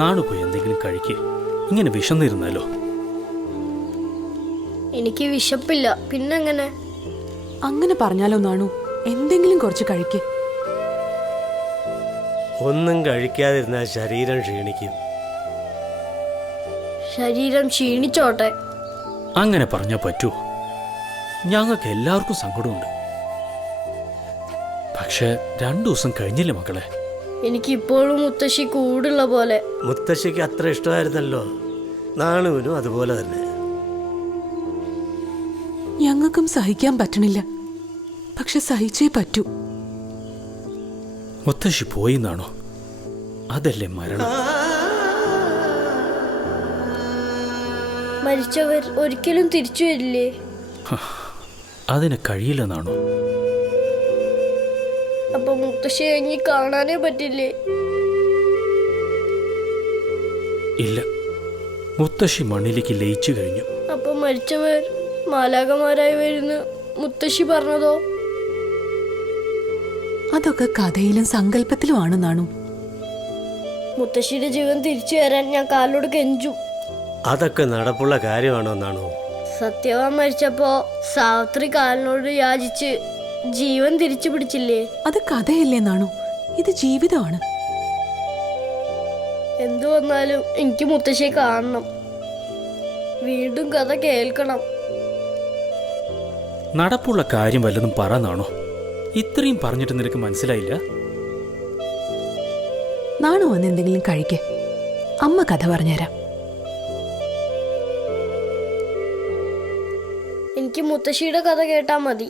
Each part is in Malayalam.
നാണു പോയി എന്തെങ്കിലും കഴിക്കേ. ഇങ്ങനെ വിശന്നിരുന്നാലോ? എനിക്ക് വിശപ്പില്ല. പിന്നെങ്ങനെ? അങ്ങനെ പറഞ്ഞാലോ നാണു, എന്തെങ്കിലും കുറച്ച് കഴിക്കേ. ഒന്നും കഴിക്കാതിരുന്നാൽ ശരീരം ക്ഷീണിക്കും. ശരീരം ക്ഷീണിച്ചോട്ടെ. അങ്ങനെ പറഞ്ഞാൽ പറ്റുമോ? ഞങ്ങൾക്ക് എല്ലാവർക്കും സങ്കടമുണ്ട്. പക്ഷെ 2 ദിവസം കഴിഞ്ഞില്ലേ മക്കളെ? എനിക്കിപ്പോഴും മുത്തശ്ശി കൂടുള്ള പോലെ. മുത്തശ്ശിക്ക് അത്ര ഇഷ്ടമായിരുന്നല്ലോ. നാണുവിനും അതുപോലെ തന്നെ. ഞങ്ങൾക്കും സഹിക്കാൻ പറ്റണില്ല, പക്ഷെ സഹിച്ചേ പറ്റൂ. മുത്തശ്ശി പോയി എന്നാണോ? അതല്ലേ മരണം. മരിച്ചവർ ഒരിക്കലും തിരിച്ചു വരില്ലേ? അതിന് കഴിയില്ലെന്നാണോ? അപ്പൊ മുത്തശ്ശി കഴിഞ്ഞ് കാണാനേ പറ്റില്ലേ? ഇല്ല, മുത്തശ്ശി മണ്ണിലേക്ക് ലയിച്ചു കഴിഞ്ഞു. അപ്പൊ മരിച്ചവർ മാലാഖമാരായി വരുന്ന മുത്തശ്ശി പറഞ്ഞതോ? അതൊക്കെ കഥയിലും സങ്കല്പത്തിലുമാണ് നാണു. മുത്തശ്ശിയുടെ ജീവൻ തിരിച്ചു വരാൻ ഞാൻ കാലോട് കെഞ്ചും. അതൊക്കെ നടപ്പുള്ള കാര്യമാണോ നാണു? സത്യവാൻ മരിച്ചപ്പോ സാവിത്രി കാലിനോട് യാചിച്ച് ജീവൻ തിരിച്ചു പിടിച്ചില്ലേ? അത് കഥയല്ലേ നാണു, ഇത് ജീവിതമാണ്. എന്തു വന്നാലും എനിക്ക് മുത്തശ്ശിയെ കാണണം. വീണ്ടും കഥ കേൾക്കണം. നടപ്പുള്ള കാര്യം വല്ലതും പറന്നാണോ? ഇത്രയും പറഞ്ഞിട്ട് നിനക്ക് മനസ്സിലായില്ല? നാണു വന്ന് എന്തെങ്കിലും കഴിക്കേ, അമ്മ കഥ പറഞ്ഞുതരാം. എനിക്ക് മുത്തശ്ശിയുടെ കഥ കേട്ടാ മതി.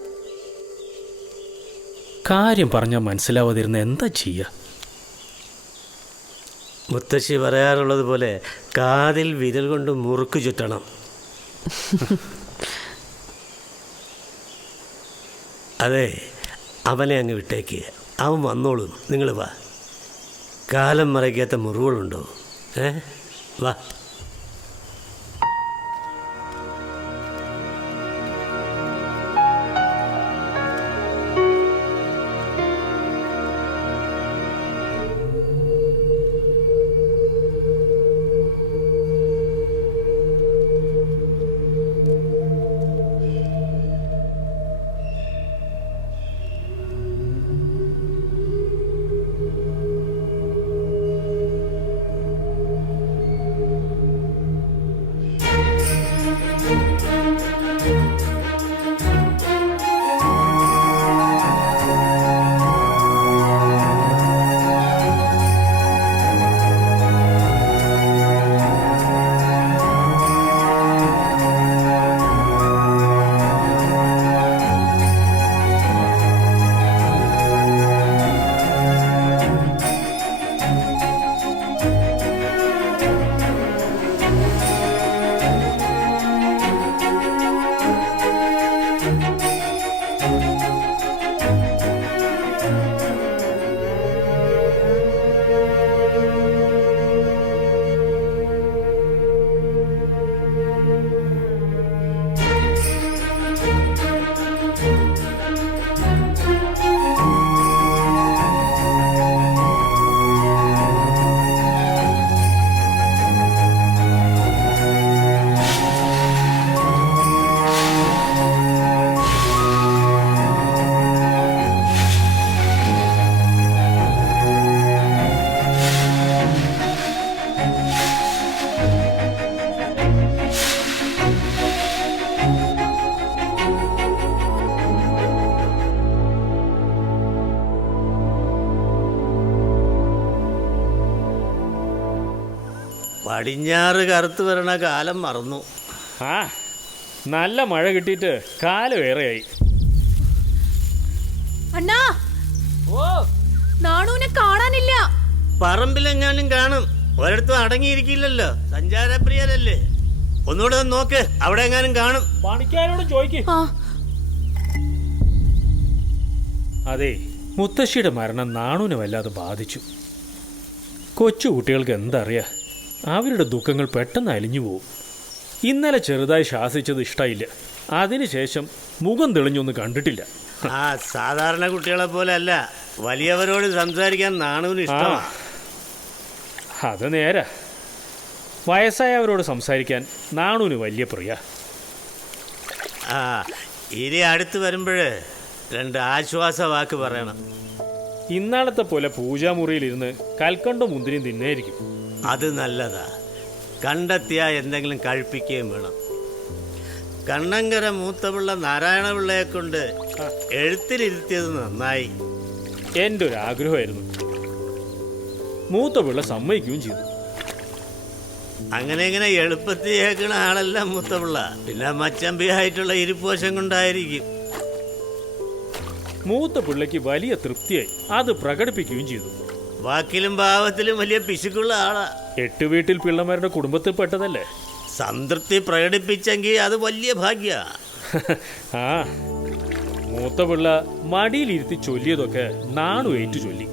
കാര്യം പറഞ്ഞാൽ മനസ്സിലാവാതിരുന്ന എന്താ ചെയ്യുക? മുത്തശ്ശി പറയാറുള്ളത് പോലെ കാതിൽ വിരൽ കൊണ്ട് മുറുക്ക് ചുറ്റണം. അതെ, അവനെ അങ്ങ് വിട്ടേക്ക്. അവൻ വന്നോളും. നിങ്ങൾ വാ. കാലം മറയ്ക്കാത്ത മുറിവുകളുണ്ടോ? വാ. പടിഞ്ഞാറ് കറുത്ത് വരണ കാലം മറന്നു. ആ, നല്ല മഴ കിട്ടിയിട്ട് കാലം ഏറെയായി. അണ്ണാ, നാണുവിനെ കാണാനില്ല. പറമ്പിലെങ്ങാനും കാണും. ഒരിടത്തും അടങ്ങിയിരിക്കില്ലല്ലോ. സഞ്ചാരപ്രിയരല്ലേ. ഒന്നുകൂടെ നോക്ക്, അവിടെ എങ്ങാനും കാണും. പണിക്കാരോട് ചോദിക്കും. അതെ, മുത്തശ്ശിയുടെ മരണം നാണുവിനെ വല്ലാതെ ബാധിച്ചു. കൊച്ചു കുട്ടികൾക്ക് എന്തറിയാ, അവരുടെ ദുഃഖങ്ങൾ പെട്ടെന്ന് അലിഞ്ഞു പോവും. ഇന്നലെ ചെറുതായി ശാസിച്ചത് ഇഷ്ടമായില്ല. അതിനുശേഷം മുഖം തെളിഞ്ഞൊന്നും കണ്ടിട്ടില്ല. ആ, സാധാരണ കുട്ടികളെ പോലെ അല്ല, വലിയവരോട് സംസാരിക്കാൻ നാണുവിന് ഇഷ്ടമാണ്. അത് നേരാ. വയസ്സായവരോട് സംസാരിക്കാൻ നാണുവിന് വലിയ പ്രിയ. ആ, ഇനി അടുത്ത് വരുമ്പോൾ 2 ആശ്വാസ വാക്ക് പറയണം. ഇന്നാളത്തെ പോലെ പൂജാമുറിയിലിരുന്ന് കൽക്കണ്ടോ മുന്തിരിയും തിന്നായിരിക്കും. അത് നല്ലതാ. കണ്ടെത്തിയ എന്തെങ്കിലും കഴിപ്പിക്കുകയും വേണം. കണ്ണങ്കര മൂത്തപിള്ള നാരായണപിള്ളയെ കൊണ്ട് എഴുത്തിലിരുത്തിയത് നന്നായി. എൻ്റെ ഒരു ആഗ്രഹമായിരുന്നു. മൂത്ത പിള്ള സമ്മതിക്കുകയും ചെയ്തു. അങ്ങനെ ഇങ്ങനെ എളുപ്പത്തിൽ കേൾക്കണ ആളല്ല മൂത്തപിള്ള. പിന്നെ മച്ചമ്പിയായിട്ടുള്ള ഇരിപ്പോശം കൊണ്ടായിരിക്കും. മൂത്ത പിള്ളയ്ക്ക് വലിയ തൃപ്തിയായി. അത് പ്രകടിപ്പിക്കുകയും ചെയ്തു. വാക്കിലും ഭാവത്തിലും വലിയ പിശുക്കുള്ള ആളാ. 8 വീട്ടിൽ പിള്ളമാരുടെ കുടുംബത്തിൽപ്പെട്ടതല്ലേ. സംതൃപ്തി പ്രകടിപ്പിച്ചെങ്കിൽ അത് വലിയ ഭാഗ്യ. ആ, മൂത്ത പിള്ള മടിയിലിരുത്തി ചൊല്ലിയതൊക്കെ നാണു ഏറ്റു ചൊല്ലി.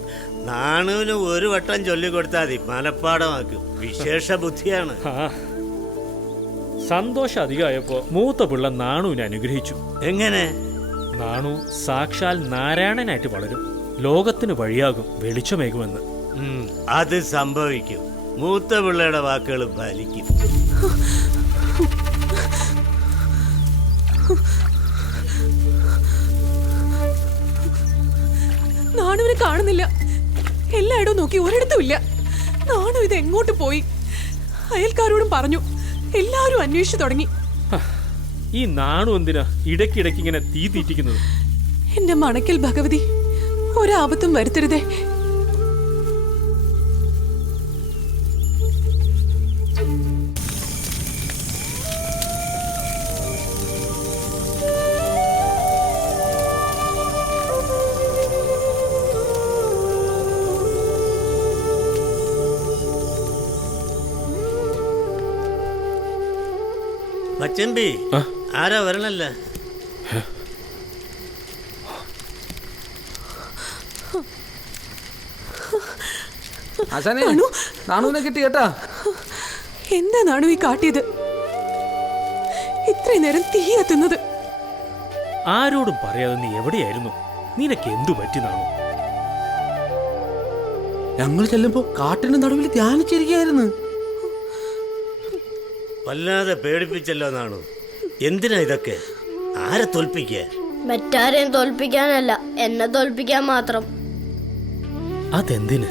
നാണുവിന് 1 വട്ടം ചൊല്ലിക്കൊടുത്താൽ മതി, മനപ്പാടമാക്കും. വിശേഷ ബുദ്ധിയാണ്. സന്തോഷം അധികമായപ്പോ മൂത്ത പിള്ള നാണുവിനെ അനുഗ്രഹിച്ചു. എങ്ങനെ? നാണു സാക്ഷാൽ നാരായണനായിട്ട് വളരും, ലോകത്തിന് വഴിയാകും, വെളിച്ചമേകുമെന്ന്. അത് സംഭവിക്കും. മൂത്ത പിള്ളയുടെ വാക്കുകൾ ഫലിക്കും. നാണുവിനെ കാണുന്നില്ല. എല്ലായിടവും നോക്കി ഒരിടത്തും ഇല്ല. നാണു ഇത് എങ്ങോട്ട് പോയി? അയൽക്കാരോടും പറഞ്ഞു. എല്ലാവരും അന്വേഷിച്ചു തുടങ്ങി. ഈ നാണു എന്തിനാ ഇടയ്ക്കിടയ്ക്ക് ഇങ്ങനെ തീ തീറ്റിക്കുന്നത്? എന്റെ മണക്കൽ ഭഗവതി, ഒരാപത്തും വരുത്തരുതേ. മച്ചമ്പി, ആരാ വരണല്ല? നാണുവിനെ കിട്ടി കേട്ടാ. എന്താ നാണു ഈ കാട്ടിയത്? ഇത്രയും നേരം തീ എത്തുന്നത്. ആരോടും പറയാതെ നീ എവിടെയായിരുന്നു? നിനക്ക് എന്തു പറ്റി നാണു? ഞങ്ങൾ ചെല്ലുമ്പോ കാട്ടിന്റെ നടുവിൽ ധ്യാനിച്ചിരിക്കുകയായിരുന്നു. വല്ലാതെ പേടിപ്പിച്ചല്ലോ നാണു. എന്തിനാ ഇതൊക്കെ? ആരെ തോൽപ്പിക്ക? മറ്റാരെയും തോൽപ്പിക്കാനല്ല, എന്നെ തോൽപ്പിക്കാൻ മാത്രം. അതെന്തിന്?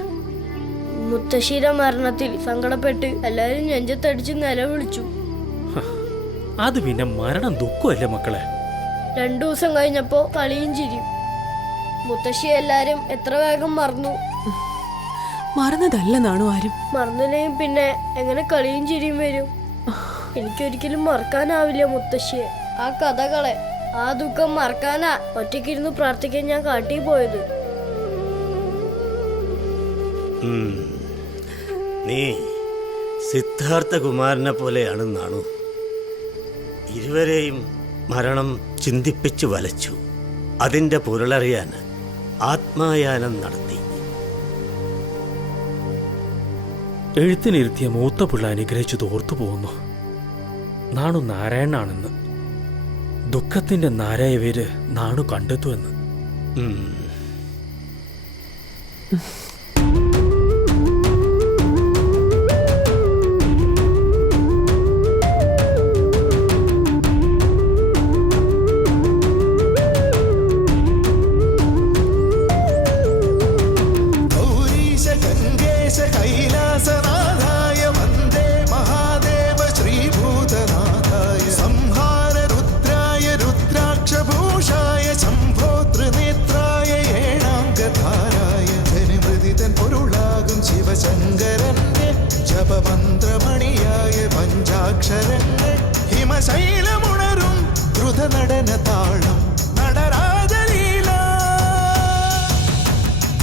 മുത്തശ്ശിയുടെ മരണത്തിൽ സങ്കടപ്പെട്ട് എല്ലാരും നെഞ്ചത്തടിച്ച് നിലവിളിച്ചു. അത് പിന്നെ മരണം ദുഃഖമല്ലേ മക്കളെ? 2 ദിവസം കഴിഞ്ഞപ്പോ കളിയും ചിരിയും. മുത്തശ്ശി എല്ലാരും എത്ര വേഗം മറന്നു. മറന്നതല്ല നാണു ആരും. മറന്നില്ലെങ്കിൽ പിന്നെ എങ്ങനെ കളിയും ചിരിയും വരും? എനിക്കൊരിക്കലും മറക്കാനാവില്ല മുത്തശ്ശിയെ. ആ കഥകളെ, ആ ദുഃഖം മറക്കാനാ ഒറ്റയ്ക്കിരുന്ന് പ്രാർത്ഥിക്കാൻ ഞാൻ കാട്ടി പോയത്. നീ സിദ്ധാർത്ഥ കുമാരനെ പോലെയാണ് നാണു. ഇരുവരെയും മരണം ചിന്തിപ്പിച്ചു വലച്ചു. അതിൻ്റെ പൊരുളറിയാൻ ആത്മായാനം നടത്തി. എഴുത്തിനിരുത്തിയ മൂത്ത പിള്ള അനുഗ്രഹിച്ചു തോർത്തു പോകുന്നു. നാണു നാരായണനാണെന്ന്, ദുഃഖത്തിന്റെ നാരായവേര് നാണു കണ്ടെത്തുമെന്ന്. ശിവശങ്കരന്റെ ജപമന്ത്രമണിയായ പഞ്ചാക്ഷരങ്ങൾ ഹിമശൈലമുണരും ദ്രുതനടന താളം നടരാജലീല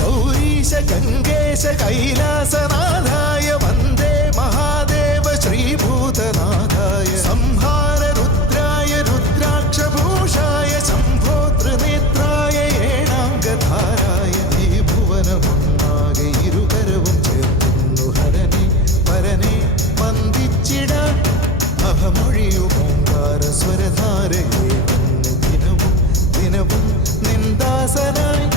ഗൗരീശ ഗംഗേശ കൈലാസനാഥായ വന്ദേ മഹാദേവ ശ്രീഭൂതനാഥായ സംഹാര രുദ്രായ രുദ്രാക്ഷഭൂഷായ ശംഭോ ത്രിനേത്രായ ഏണാംഗധാരായ ഈ ഭുവനമൊന്നാകെ ഇരുകരവും വന്ദിച്ചിട അഹമൊഴിയുമോങ്കാര സ്വരധാരയെ ദിനവും ദിനവും നിന്ദാസനായി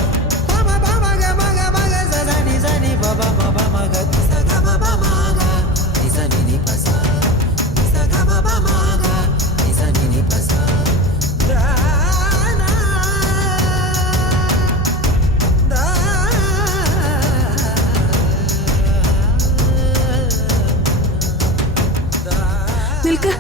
നിൽക്ക്.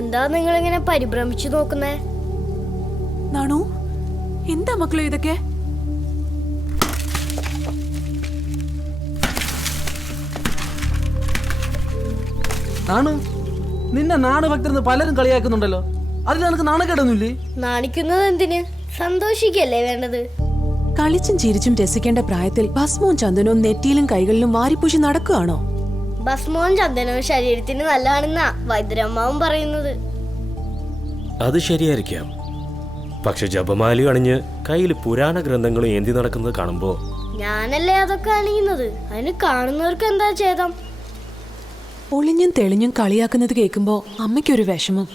എന്താ നിങ്ങൾ ഇങ്ങനെ പരിഭ്രമിച്ചു നോക്കുന്നേ? നാണു, എന്താ മക്കളെ ഇതൊക്കെ? നാണു, നിന്നെ നാണഭക്തരെന്ന് പലരും കളിയാക്കുന്നുണ്ടല്ലോ. അതിൽ നിനക്ക് നാണക്കേടൊന്നുമില്ലേ? നാണിക്കുന്നത് എന്തിന്? സന്തോഷിക്കല്ലേ വേണ്ടത്? കളിച്ചും ചിരിച്ചും രസിക്കേണ്ട പ്രായത്തിൽ ഭസ്മവും ചന്ദനവും നെറ്റിയിലും കൈകളിലും വാരിപ്പൂശി നടക്കുകയാണോ? ഭസ്മവും ചന്ദനവും ശരീരത്തിന് നല്ലതാണെന്നാ വൈദ്യരമ്മാവും പറയുന്നത്. അത് ശരിയായിരിക്കാം. പക്ഷെ ജപമാലയും അണിഞ്ഞ് കയ്യിൽ പുരാണ ഗ്രന്ഥങ്ങളും ഏന്തി നടക്കുന്നത് കാണുമ്പോ ഞാനല്ലേ അതൊക്കെ അണിയുന്നത്. അതിന് കാണുന്നവർക്ക് എന്താ ഛേദം? ഒളിഞ്ഞും തെളിഞ്ഞും കളിയാക്കുന്നത് കേൾക്കുമ്പോ അമ്മയ്ക്കൊരു വിഷമം.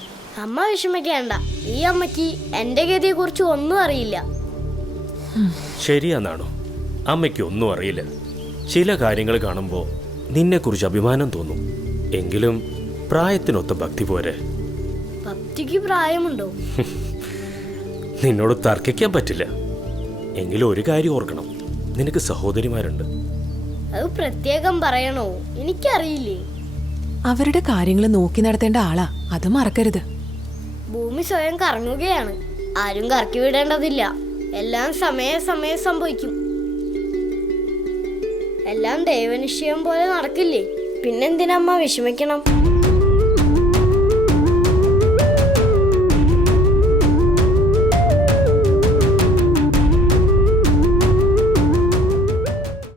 അമ്മ വിഷമിക്കേണ്ട. ഈ അമ്മയ്ക്ക് എന്റെ ഗതിയെ കുറിച്ച് ഒന്നും അറിയില്ല. ശരിയാന്നാണോ? അമ്മയ്ക്ക് ഒന്നും അറിയില്ല. ചില കാര്യങ്ങൾ കാണുമ്പോൾ നിന്നെക്കുറിച്ച് അഭിമാനം തോന്നും. എങ്കിലും പ്രായത്തിനൊത്ത ഭക്തി പോരെ. ഭക്തിക്ക് പ്രായമുണ്ടോ? നിന്നോട് തർക്കിക്കാൻ പറ്റില്ല. എങ്കിലും ഒരു കാര്യം ഓർക്കണം, നിനക്ക് സഹോദരിമാരുണ്ട്. അത് പ്രത്യേകം പറയണോ? എനിക്കറിയില്ലേ. അവരുടെ കാര്യങ്ങൾ നോക്കി നടത്തേണ്ട ആളാ, അത് മറക്കരുത്. ഭൂമി സ്വയം കറങ്ങുകയാണ്. ആരും കറക്കി വിടേണ്ടതില്ല. എല്ലാം സമയം സംഭവിക്കും. എല്ലാം ദൈവനിശ്ചയം പോലെ നടക്കില്ലേ? പിന്നെന്തിനമ്മ വിഷമിക്കണം?